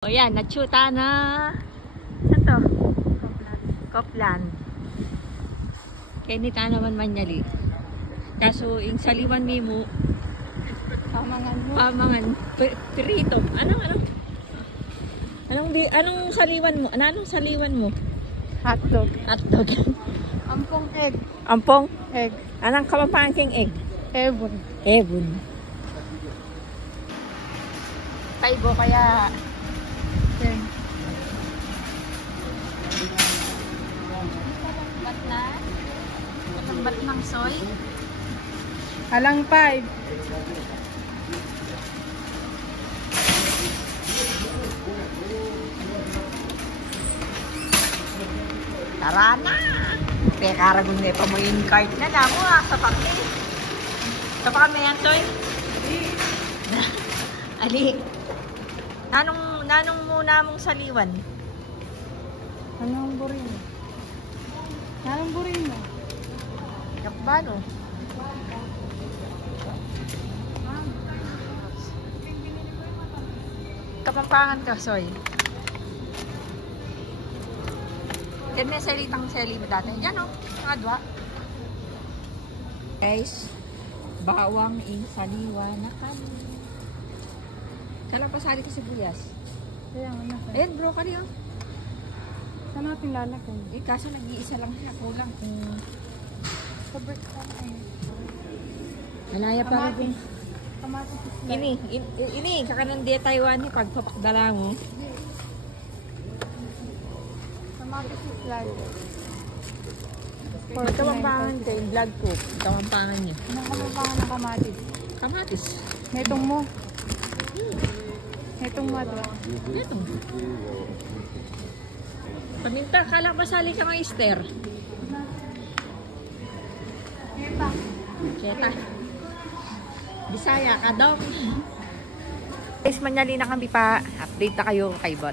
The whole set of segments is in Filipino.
O yan, natsyuta na. Saan to? Copland. Kenita naman manyali. Kaso, yung saliwan mo. Pamangan mo. Pamangan. Prito. Anong saliwan mo? Anong saliwan mo? Hotdog. Hotdog. Ampong egg. Ampong? Egg. Anong kapapangking egg? Ebon. Ebon. Taibo kaya. Okay. Bat na? Bat ng soy? Alang 5. Tara na! Kaya karagon na pa mo yung cart na lang mo sa pakli. Sa pa kami yan, soy? Ali. Nanong muna mong saliwan? Anong burin mo? Anong burin mo? Yakbano? Kapampangan ka, soy. Yan na salitang seli mo dati. Yan o, mga dwa. Guys, bawang in saliwa na kami. Saan lang pasali ka sibuyas? Kaya nga nasa. Ayan, broccoli o. Saan natin lalagay? Eh, kaso nag-iisa lang siya. Kulang. Sobrang kami. Malaya pa rin. Kamatis. Ini, kakanandiya Taiwan ni pagpapakdala mo. Kamatis is lalo. Magkawampangan ka yung vlog ko. Magkawampangan niya. Anong kamampangan ng kamatis? Kamatis. Netong mo. Netong mo ito. Ito. Paminta, kala ba sali ka mga Easter? Ito. Cheta. Bisaya ka daw. Guys, manyali na kami pa. Update na kayo kay Bot.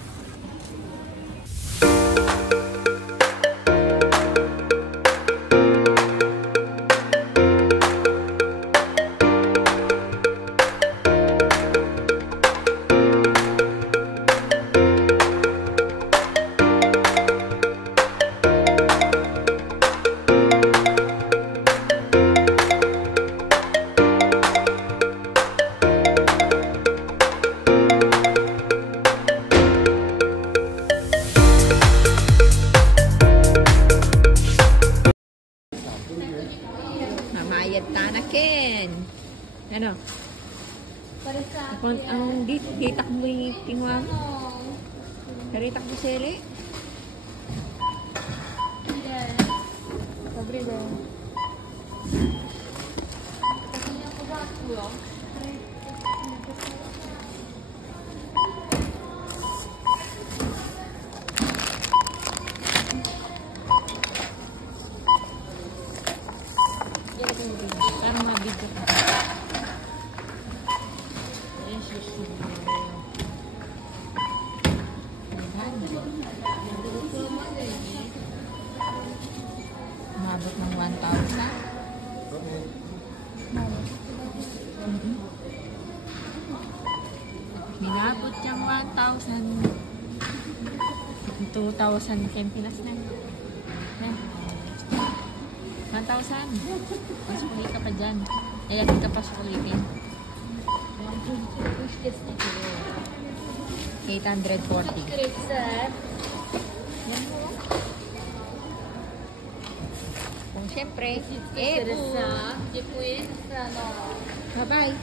Mamayad tanakin. Ano? Ang ditak mo yung tingwa mo. Karitak mo sili? Sabi ba? Para mabidyo ka. Umabot ng 1,000. Minabot siyang 1,000. 2,000 Kempinas na. 1,000. Pasukuli ka pa dyan. Kaya hindi ka pasukulipin. 840. Kung siyempre, bye-bye.